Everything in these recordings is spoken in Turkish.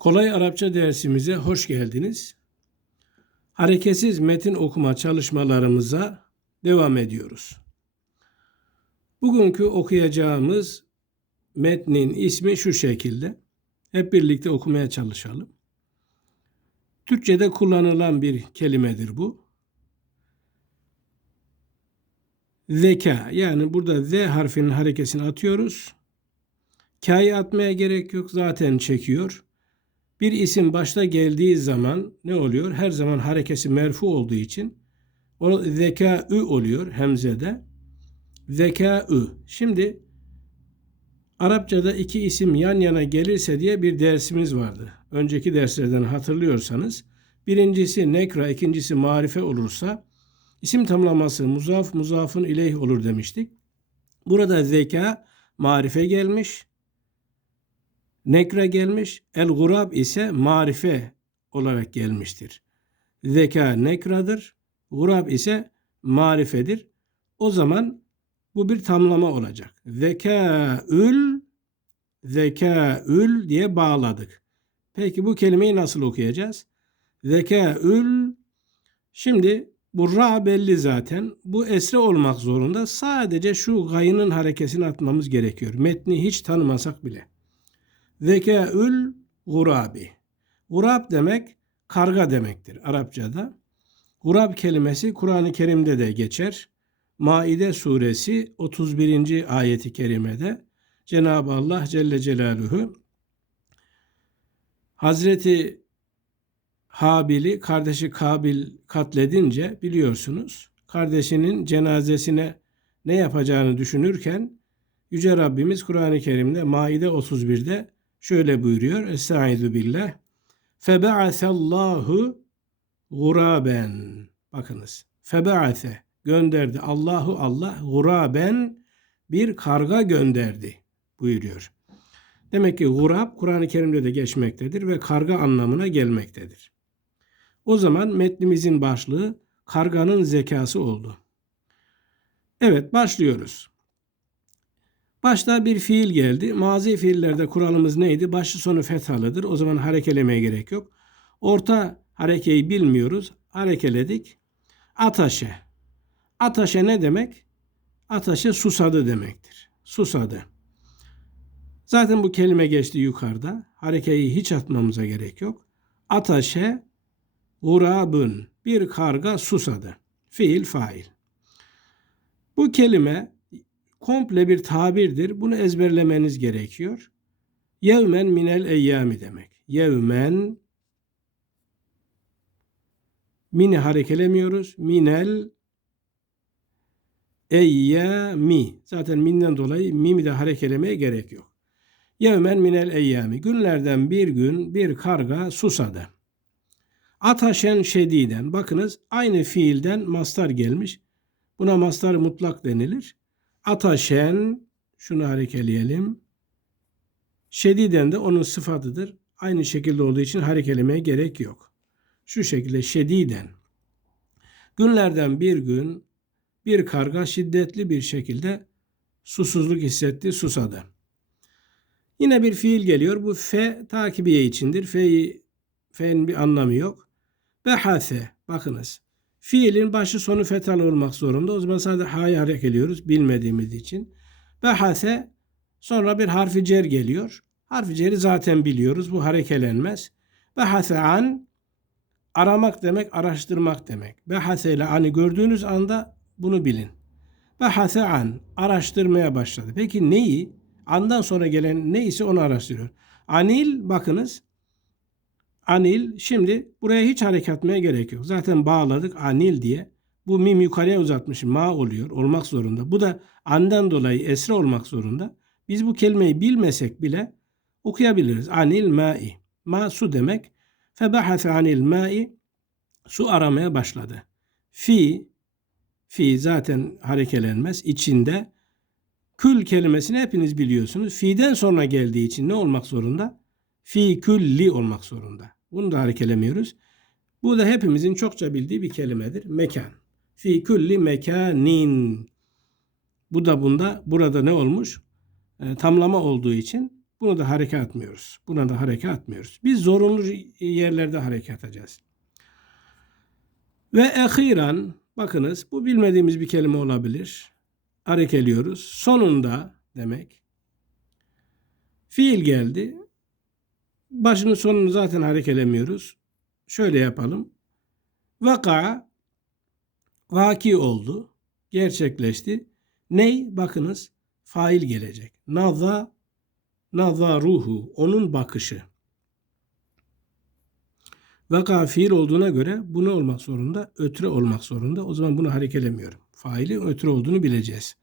Kolay Arapça dersimize hoş geldiniz. Hareketsiz metin okuma çalışmalarımıza devam ediyoruz. Bugünkü okuyacağımız metnin ismi şu şekilde. Hep birlikte okumaya çalışalım. Türkçe'de kullanılan bir kelimedir bu. Zeka yani burada Z harfinin harekesini atıyoruz. K'yı atmaya gerek yok zaten çekiyor. Bir isim başta geldiği zaman ne oluyor? Her zaman harekesi merfu olduğu için o zeka-ü oluyor hemzede. Zeka-ü. Şimdi Arapçada iki isim yan yana gelirse diye bir dersimiz vardı. Önceki derslerden hatırlıyorsanız. Birincisi nekra, ikincisi marife olursa isim tamlaması muzaf muzafın ileyh olur demiştik. Burada zeka marife gelmiş. Nekra gelmiş. El gurab ise marife olarak gelmiştir. Zeka nekradır. Gurab ise marifedir. O zaman bu bir tamlama olacak. Zekaül zekaül diye bağladık. Peki bu kelimeyi nasıl okuyacağız? Zekaül şimdi bu ra belli zaten. Bu esre olmak zorunda. Sadece şu gayının harekesini atmamız gerekiyor. Metni hiç tanımasak bile. Zekaül gurabi. Gurab demek karga demektir Arapçada. Gurab kelimesi Kur'an-ı Kerim'de de geçer. Maide suresi 31. ayeti kerimede Cenab-ı Allah Celle Celaluhu Hazreti Habil'i kardeşi Kabil katledince biliyorsunuz kardeşinin cenazesine ne yapacağını düşünürken Yüce Rabbimiz Kur'an-ı Kerim'de Maide 31'de şöyle buyuruyor. Estaizu billah. Febe'asellahu guraben. Bakınız. Febe'ase gönderdi. Allahu Allah guraben bir karga gönderdi buyuruyor. Demek ki gurab Kur'an-ı Kerim'de de geçmektedir ve karga anlamına gelmektedir. O zaman metnimizin başlığı karganın zekası oldu. Evet başlıyoruz. Başta bir fiil geldi. Mazi fiillerde kuralımız neydi? Başı sonu fethalıdır. O zaman harekelemeye gerek yok. Orta harekeyi bilmiyoruz. Harekeledik. Ataşe. Ataşe ne demek? Ataşe susadı demektir. Susadı. Zaten bu kelime geçti yukarıda. Harekeyi hiç atmamıza gerek yok. Ataşe gurabun. Bir karga susadı. Fiil fail. Bu kelime komple bir tabirdir. Bunu ezberlemeniz gerekiyor. Yevmen minel eyyami demek. Yevmen mini harekelemiyoruz. Minel eyyami. Zaten minden dolayı mimi de harekelemeye gerek yok. Yevmen minel eyyami. Günlerden bir gün bir karga susadı. Ataşen şediden. Bakınız aynı fiilden mastar gelmiş. Buna mastar mutlak denilir. Ataşen şunu harekeleyelim. Şediden de onun sıfatıdır. Aynı şekilde olduğu için harekelemeye gerek yok. Şu şekilde şediden. Günlerden bir gün bir karga şiddetli bir şekilde susuzluk hissetti, susadı. Yine bir fiil geliyor. Bu fe takibiye içindir. Fe'yi fe'nin bir anlamı yok. Behase. Bakınız. Fiilin başı sonu fetalı olmak zorunda. O zaman sadece ha'yı harekeliyoruz bilmediğimiz için. Behase sonra bir harfi cer geliyor. Harfi ceri zaten biliyoruz. Bu harekelenmez. Behase an aramak demek, araştırmak demek. Behase ile anı gördüğünüz anda bunu bilin. Behase an araştırmaya başladı. Peki neyi? Andan sonra gelen neyse onu araştırıyor. Anil bakınız Anil şimdi buraya hiç hareket etmeye gerek yok. Zaten bağladık anil diye. Bu mim yukarıya uzatmışım. Ma oluyor. Olmak zorunda. Bu da andan dolayı esre olmak zorunda. Biz bu kelimeyi bilmesek bile okuyabiliriz. Anil ma'i. Ma su demek. Febahase anil ma'i. Su aramaya başladı. Fi. Fi zaten harekelenmez. İçinde. Kül kelimesini hepiniz biliyorsunuz. Fi'den sonra geldiği için ne olmak zorunda? Fi külli olmak zorunda. Bunu da harekelemiyoruz. Bu da hepimizin çokça bildiği bir kelimedir. Mekan. Fi külli mekanin. Bu da bunda burada ne olmuş? E, tamlama olduğu için Bunu da hareket atmıyoruz. Buna da hareket atmıyoruz. Biz zorunlu yerlerde hareket atacağız. Ve ehiran bakınız bu bilmediğimiz bir kelime olabilir. Harekeliyoruz. Sonunda demek. Fiil geldi. Başının sonunu zaten harekelemiyoruz. Şöyle yapalım. Vaka vaki oldu. Gerçekleşti. Ney? Bakınız fail gelecek. Naza nazaruhu onun bakışı. Vaka fiil olduğuna göre bu ne olmak zorunda? Ötre olmak zorunda. O zaman bunu harekelemiyorum. Faili ötre olduğunu bileceğiz.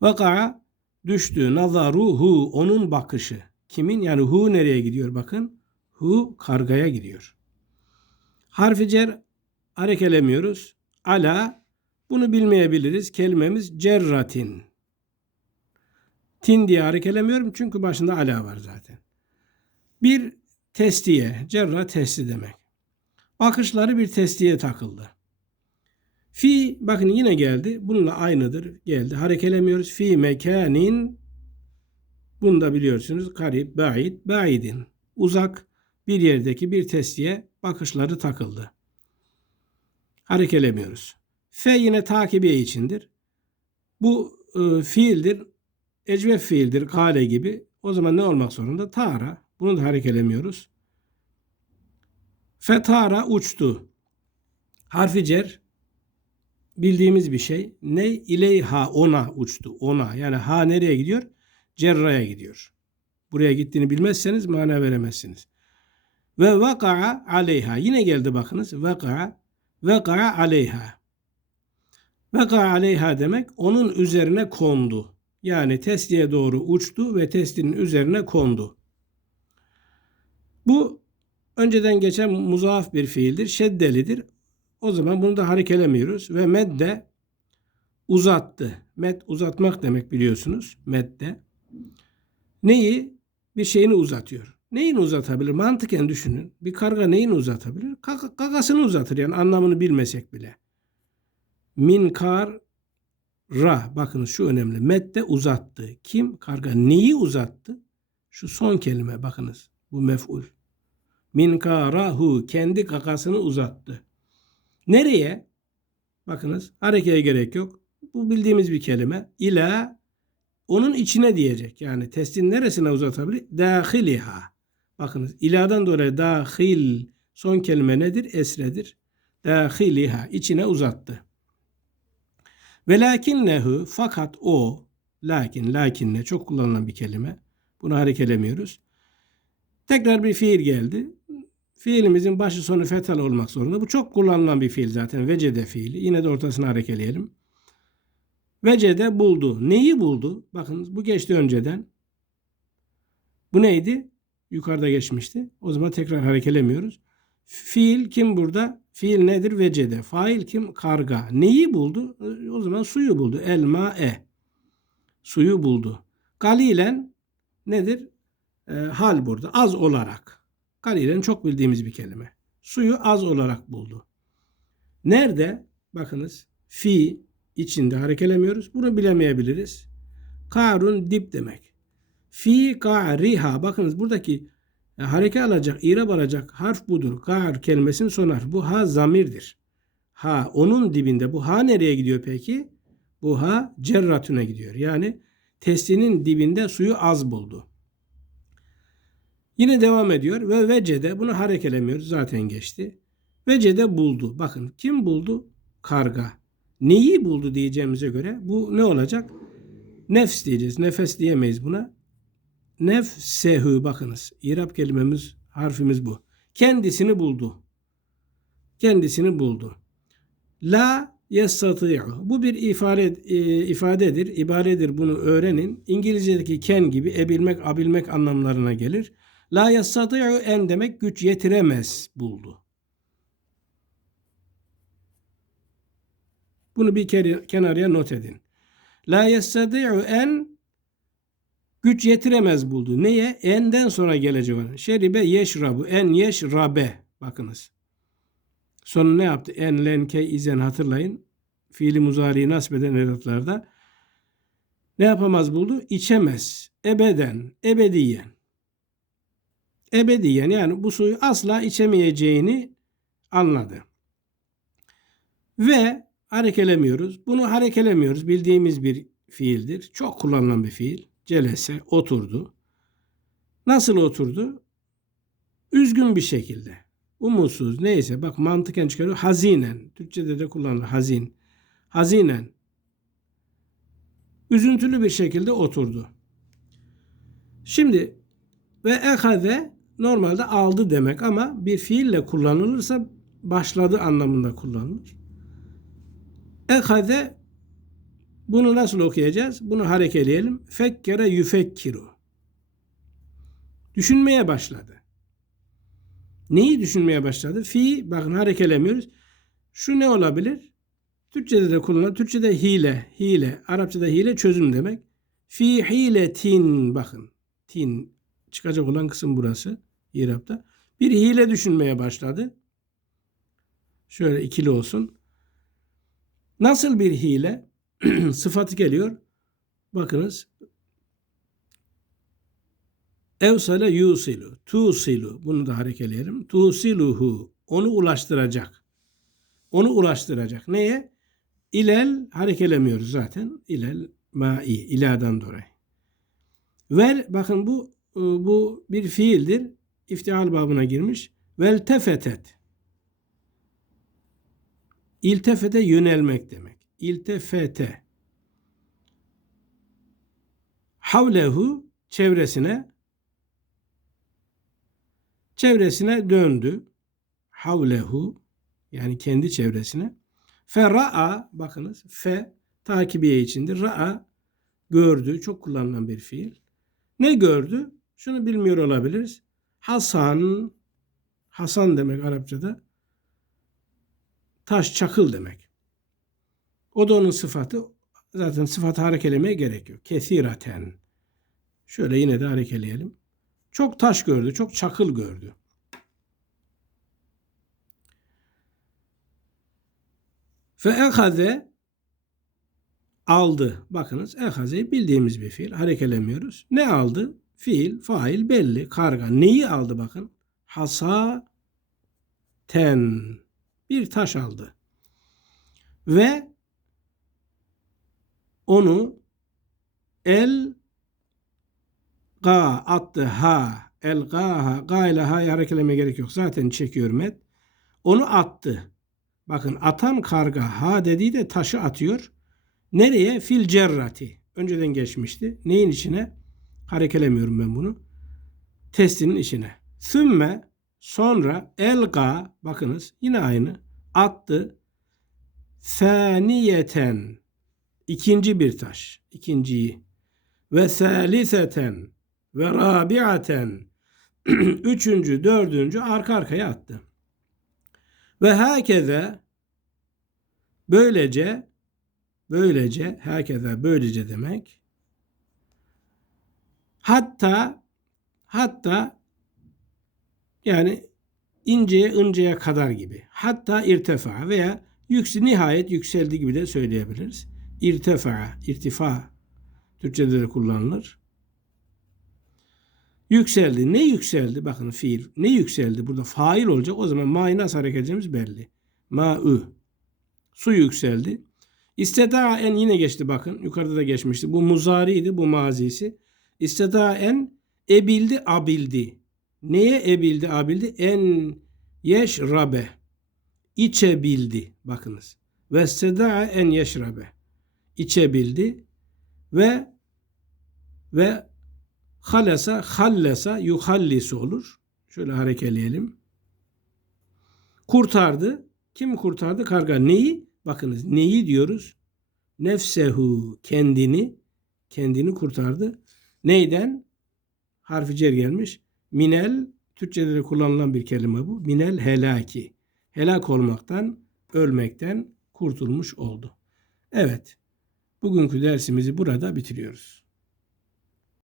Vaka düştü. Nazaruhu onun bakışı. Kimin? Yani hu nereye gidiyor bakın. Hu kargaya gidiyor. Harfi cer harekelemiyoruz. Ala bunu bilmeyebiliriz. Kelimemiz cerratin. Tin diye harekelemiyorum çünkü başında ala var zaten. Bir testiye, cerra testi demek. Bakışları bir testiye takıldı. Fi bakın yine geldi. Bununla aynıdır. Geldi. Harekelemiyoruz. Fi mekanin bunu da biliyorsunuz. Karib, ba'id, ba'idin. Uzak bir yerdeki bir testiye bakışları takıldı. Harekelemiyoruz. Fe yine takibiye içindir. Bu e, fiildir. Ecvef fiildir. Kale gibi. O zaman ne olmak zorunda? Tara. Bunu da harekelemiyoruz. Fetara uçtu. Harfi cer bildiğimiz bir şey. Ne ileyha ona uçtu. Ona yani ha nereye gidiyor? Cerraya gidiyor. Buraya gittiğini bilmezseniz mana veremezsiniz. Ve vaka'a aleyha. Yine geldi bakınız. Vaka'a vaka'a aleyha. Vaka'a aleyha demek onun üzerine kondu. Yani testiye doğru uçtu ve testinin üzerine kondu. Bu önceden geçen muzaaf bir fiildir. Şeddelidir. O zaman bunu da harekelemiyoruz. Ve medde uzattı. Med uzatmak demek biliyorsunuz. Medde. Neyi? Bir şeyini uzatıyor. Neyini uzatabilir? Mantıken düşünün. Bir karga neyini uzatabilir? Kaka, kakasını uzatır yani anlamını bilmesek bile. Min kar ra. Bakın şu önemli. Medde uzattı. Kim? Karga neyi uzattı? Şu son kelime bakınız. Bu mef'ul. Min karahu kendi kakasını uzattı. Nereye? Bakınız harekeye gerek yok. Bu bildiğimiz bir kelime. İla onun içine diyecek. Yani testin neresine uzatabilir? Dahiliha. Bakınız iladan dolayı dahil son kelime nedir? Esredir. Dahiliha içine uzattı. Ve lakinnehu fakat o lakin lakinne çok kullanılan bir kelime. Bunu harekelemiyoruz. Tekrar bir fiil geldi. Fiilimizin başı sonu fetal olmak zorunda. Bu çok kullanılan bir fiil zaten. Vecede fiili. Yine de ortasını harekeleyelim. Vecede buldu. Neyi buldu? Bakın bu geçti önceden. Bu neydi? Yukarıda geçmişti. O zaman tekrar harekelemiyoruz. Fiil kim burada? Fiil nedir? Vecede. Fail kim? Karga. Neyi buldu? O zaman suyu buldu. Elma e. Suyu buldu. Galilen nedir? E, hal burada. Az olarak. Galilen çok bildiğimiz bir kelime. Suyu az olarak buldu. Nerede? Bakınız. Fi içinde harekelemiyoruz. Bunu bilemeyebiliriz. Karun dip demek. Fi ka'riha. Bakınız buradaki e, hareke alacak, irab alacak harf budur. Kar kelimesinin son harfi. Bu ha zamirdir. Ha onun dibinde. Bu ha nereye gidiyor peki? Bu ha cerratüne gidiyor. Yani testinin dibinde suyu az buldu. Yine devam ediyor ve vecede bunu harekelemiyoruz zaten geçti. Vecede buldu. Bakın kim buldu? Karga. Neyi buldu diyeceğimize göre bu ne olacak? Nefs diyeceğiz. Nefes diyemeyiz buna. Nefsehu bakınız. İrab kelimemiz, harfimiz bu. Kendisini buldu. Kendisini buldu. La yestati'u. Bu bir ifade, e, ifadedir, ibaredir. Bunu öğrenin. İngilizce'deki can gibi ebilmek, abilmek anlamlarına gelir. La yastati'u en demek güç yetiremez buldu. Bunu bir kere kenarıya not edin. La yastati'u en güç yetiremez buldu. Neye? Enden sonra gelecek olan. Şeribe yeşrabu. En yeşrabe. Bakınız. Sonra ne yaptı? En, len, ke, izen hatırlayın. Fiili muzariyi nasbeden edatlarda. Ne yapamaz buldu? İçemez. Ebeden. Ebediyen. ebediyen yani bu suyu asla içemeyeceğini anladı. Ve harekelemiyoruz. Bunu harekelemiyoruz. Bildiğimiz bir fiildir. Çok kullanılan bir fiil. Celese, oturdu. Nasıl oturdu? Üzgün bir şekilde. Umutsuz neyse bak mantıken çıkarıyor. Hazinen. Türkçede de kullanılır. Hazin. Hazinen. Üzüntülü bir şekilde oturdu. Şimdi ve ekade normalde aldı demek ama bir fiille kullanılırsa başladı anlamında kullanılır. Ekade bunu nasıl okuyacağız? Bunu harekeleyelim. Fekkere yüfekkiru. Düşünmeye başladı. Neyi düşünmeye başladı? Fi, bakın harekelemiyoruz. Şu ne olabilir? Türkçede de kullanılır. Türkçede hile, hile. Arapçada hile çözüm demek. Fi hiletin, bakın. Tin, çıkacak olan kısım burası. İrab'da. Bir hile düşünmeye başladı. Şöyle ikili olsun. Nasıl bir hile? Sıfatı geliyor. Bakınız. Evsale yusilu. Tusilu. Bunu da harekeleyelim. Tusiluhu. Onu ulaştıracak. Onu ulaştıracak. Neye? İlel harekelemiyoruz zaten. İlel mai. iladan dolayı. Vel bakın bu bu bir fiildir. İftihal babına girmiş. Vel tefetet. İltefete yönelmek demek. İltefete. Havlehu çevresine çevresine döndü. Havlehu yani kendi çevresine. Ferra'a bakınız fe takibiye içindir. Ra'a gördü. Çok kullanılan bir fiil. Ne gördü? Şunu bilmiyor olabiliriz. Hasan Hasan demek Arapçada taş çakıl demek. O da onun sıfatı. Zaten sıfatı harekelemeye gerek yok. Kesiraten. Şöyle yine de harekeleyelim. Çok taş gördü, çok çakıl gördü. Fe ehaze aldı. Bakınız ehazeyi bildiğimiz bir fiil. Harekelemiyoruz. Ne aldı? Fiil, fail belli. Karga. Neyi aldı bakın? Hasa ten. Bir taş aldı. Ve onu el ga attı ha el gaha ga ile ha harekeleme gerek yok. Zaten çekiyor met. Onu attı. Bakın atan karga ha dediği de taşı atıyor. Nereye? Fil cerrati. Önceden geçmişti. Neyin içine? Harekelemiyorum ben bunu. Testinin içine. Sümme sonra elga bakınız yine aynı attı. Saniyeten ikinci bir taş. ikinciyi ve saliseten ve rabiaten üçüncü, dördüncü arka arkaya attı. Ve herkese böylece böylece herkese böylece demek hatta hatta yani inceye inceye kadar gibi. Hatta irtefa veya yüksü nihayet yükseldi gibi de söyleyebiliriz. İrtefa, irtifa Türkçede de kullanılır. Yükseldi. Ne yükseldi? Bakın fiil. Ne yükseldi? Burada fail olacak. O zaman ma'yı nasıl hareket edeceğimiz belli. Ma'ü. Su yükseldi. en yine geçti bakın. Yukarıda da geçmişti. Bu muzariydi. Bu mazisi. en ebildi abildi. Neye ebildi abildi? En yeşrabe. İçebildi. Bakınız. Ve seda en yeşrabe. İçebildi. Ve ve halesa hallesa yuhallisu olur. Şöyle harekeleyelim. Kurtardı. Kim kurtardı? Karga. Neyi? Bakınız neyi diyoruz? Nefsehu kendini kendini kurtardı. Neyden? Harfi cer gelmiş. Minel Türkçede de kullanılan bir kelime bu. Minel helaki. Helak olmaktan, ölmekten kurtulmuş oldu. Evet. Bugünkü dersimizi burada bitiriyoruz.